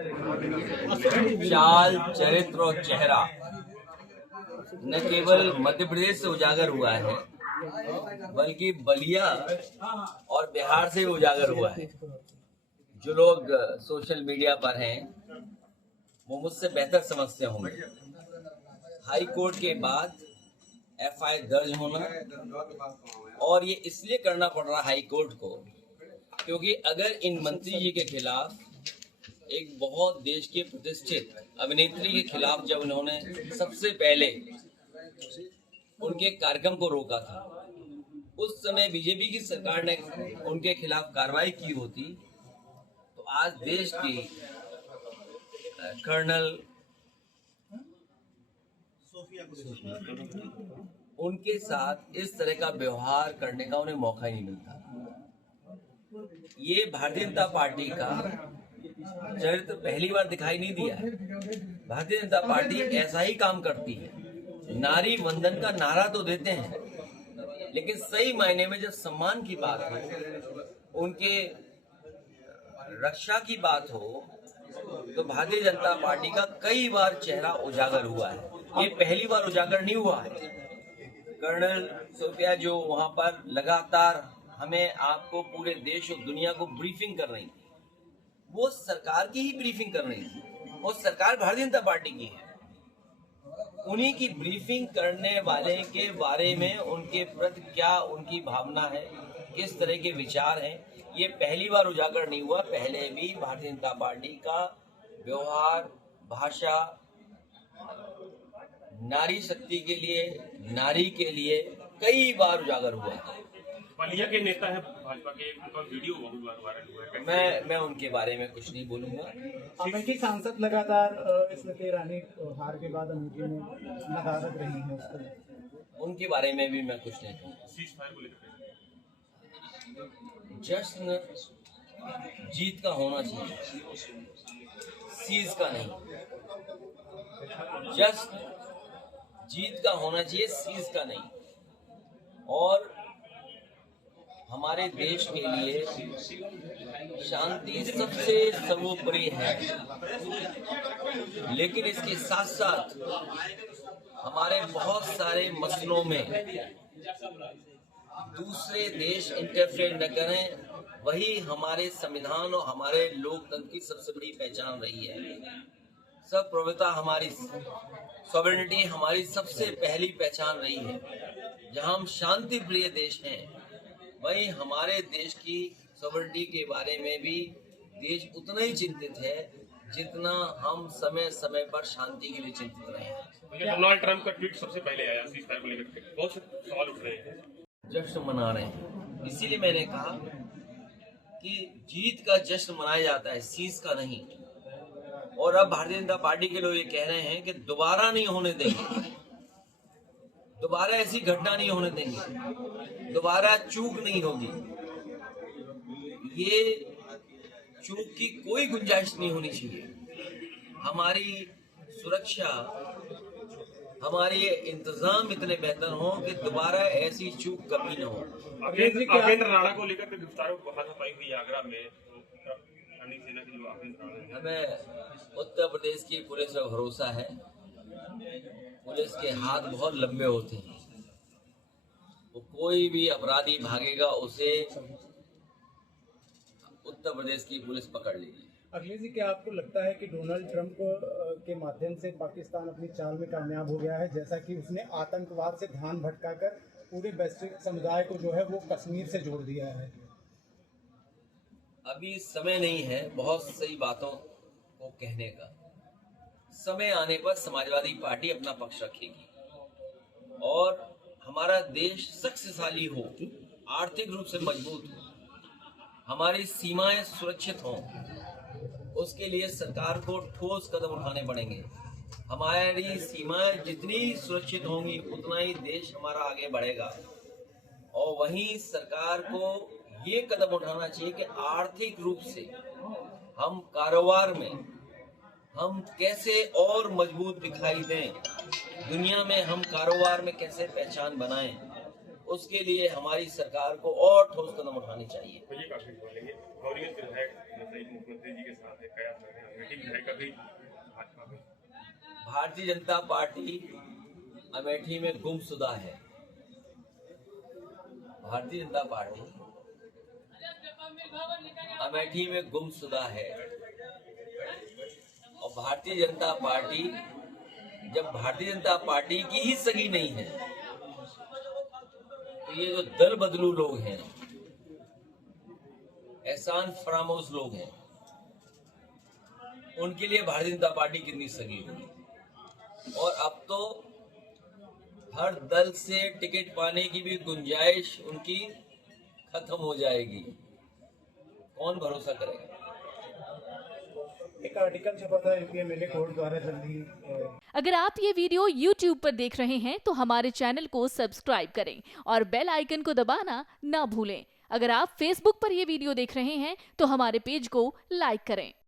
चाल, चरित्र और चेहरा न केवल मध्य प्रदेश से उजागर हुआ है, बल्कि बलिया और बिहार से उजागर हुआ है। जो लोग सोशल मीडिया पर हैं वो मुझसे बेहतर समझते होंगे। हाई कोर्ट के बाद एफआईआर दर्ज होना, और ये इसलिए करना पड़ रहा हाई कोर्ट को क्योंकि अगर इन मंत्री जी के खिलाफ, एक बहुत देश के प्रतिष्ठित अभिनेत्री के खिलाफ जब उन्होंने सबसे पहले उनके कार्यक्रम को रोका था, उस समय बीजेपी की सरकार ने उनके खिलाफ कार्रवाई की होती तो आज देश की कर्नल उनके साथ इस तरह का व्यवहार करने का उन्हें मौका ही नहीं मिलता। ये भारतीय जनता पार्टी का चरित्र पहली बार दिखाई नहीं दिया है। भारतीय जनता पार्टी ऐसा ही काम करती है। नारी वंदन का नारा तो देते हैं, लेकिन सही मायने में जब सम्मान की बात हो, उनके रक्षा की बात हो, तो भारतीय जनता पार्टी का कई बार चेहरा उजागर हुआ है। ये पहली बार उजागर नहीं हुआ है। कर्नल सोफिया जो वहां पर लगातार हमें, आपको, पूरे देश और दुनिया को ब्रीफिंग कर रही थी, वो सरकार की ही ब्रीफिंग कर रही थी और सरकार भारतीय जनता पार्टी की है। उन्हीं की ब्रीफिंग करने वाले के बारे में उनके प्रति क्या उनकी भावना है, किस तरह के विचार हैं, ये पहली बार उजागर नहीं हुआ। पहले भी भारतीय जनता पार्टी का व्यवहार, भाषा, नारी शक्ति के लिए, नारी के लिए कई बार उजागर हुआ है। बलिया के नेता है भाजपा के, उनका वीडियो बहुत बार वायरल हुआ है। मैं उनके बारे में कुछ नहीं बोलूंगा। अमेठी सांसद लगातार स्मृति ईरानी हार के बाद अमेठी में नदारद रही है, उसको उनके बारे में भी मैं कुछ नहीं कहूँगा। जश्न जीत का होना चाहिए, सीज का नहीं। जश्न जीत का होना चाहिए, सीज का नहीं। और हमारे देश के लिए शांति सबसे सर्वोपरि है, लेकिन इसके साथ साथ हमारे बहुत सारे मसलों में दूसरे देश इंटरफेयर न करें, वही हमारे संविधान और हमारे लोकतंत्र की सबसे बड़ी पहचान रही है। सब प्रभुता हमारी, सॉवरेनिटी हमारी सबसे पहली पहचान रही है। जहां हम शांति प्रिय देश हैं, वही हमारे देश की सॉवरेनिटी के बारे में भी देश उतना ही चिंतित है जितना हम समय समय पर शांति के लिए चिंतित रहे हैं। डोनाल्ड ट्रंप का ट्वीट सबसे पहले आया सीज़फायर को लेकर, बहुत से सवाल उठ रहे हैं। जश्न मना रहे हैं, इसीलिए मैंने कहा कि जीत का जश्न मनाया जाता है, सीज का नहीं। और अब भारतीय जनता पार्टी के लोग ये कह रहे हैं कि दोबारा नहीं होने देंगे, दोबारा ऐसी घटना नहीं होने देंगे, दोबारा चूक नहीं होगी। ये चूक की कोई गुंजाइश नहीं होनी चाहिए। हमारी सुरक्षा, हमारे इंतजाम इतने बेहतर हों कि दोबारा ऐसी चूक कभी न हो। अपेंद्र राणा को लेकर गिरफ्तारी पाई हुई आगरा में, सेना की जो हमें उत्तर प्रदेश की पुलिस पर भरोसा है। पुलिस के हाथ बहुत लंबे होते हैं, वो कोई भी अपराधी भागेगा उसे उत्तर प्रदेश की पुलिस पकड़ लेगी। अखिलेश जी, क्या आपको लगता है कि डोनाल्ड ट्रंप के माध्यम से पाकिस्तान अपनी चाल में कामयाब हो गया है, जैसा कि उसने आतंकवाद से ध्यान भटकाकर पूरे वैश्विक समुदाय को जो है वो कश्मीर से जोड़ दिया है? अभी समय नहीं है बहुत सही बातों को कहने का। समय आने पर समाजवादी पार्टी अपना पक्ष रखेगी और हमारा देश शक्तिशाली हो, आर्थिक रूप से मजबूत हो, हमारी सीमाएं सुरक्षित हों, उसके लिए सरकार को ठोस कदम उठाने पड़ेंगे। हमारी सीमाएं जितनी सुरक्षित होंगी उतना ही देश हमारा आगे बढ़ेगा। और वहीं सरकार को ये कदम उठाना चाहिए कि आर्थिक रूप से हम कारोबार में हम कैसे और मजबूत दिखाई दें, दुनिया में हम कारोबार में कैसे पहचान बनाएं, उसके लिए हमारी सरकार को और ठोस कदम उठाने चाहिए। गौरी विधायक संयुक्त मुख्यमंत्री जी के साथ एक कयास कर रहे हैं, अमेठी विधायक का भी भाजपा में। भारतीय जनता पार्टी अमेठी में गुमशुदा है। भारतीय जनता पार्टी अमेठी में गुमशुदा है और भारतीय जनता पार्टी जब भारतीय जनता पार्टी की ही सगी नहीं है तो ये जो दल बदलू लोग हैं, एहसान फरामोश लोग हैं, उनके लिए भारतीय जनता पार्टी कितनी सगी होगी। और अब तो हर दल से टिकट पाने की भी गुंजाइश उनकी खत्म हो जाएगी। कौन भरोसा करेगा? एक आर्टिकल छपा था यूपी एमएलए कोर्ट द्वारा जल्दी अगर आप ये वीडियो YouTube पर देख रहे हैं तो हमारे चैनल को सब्सक्राइब करें और बेल आइकन को दबाना ना भूलें। अगर आप Facebook पर ये वीडियो देख रहे हैं तो हमारे पेज को लाइक करें।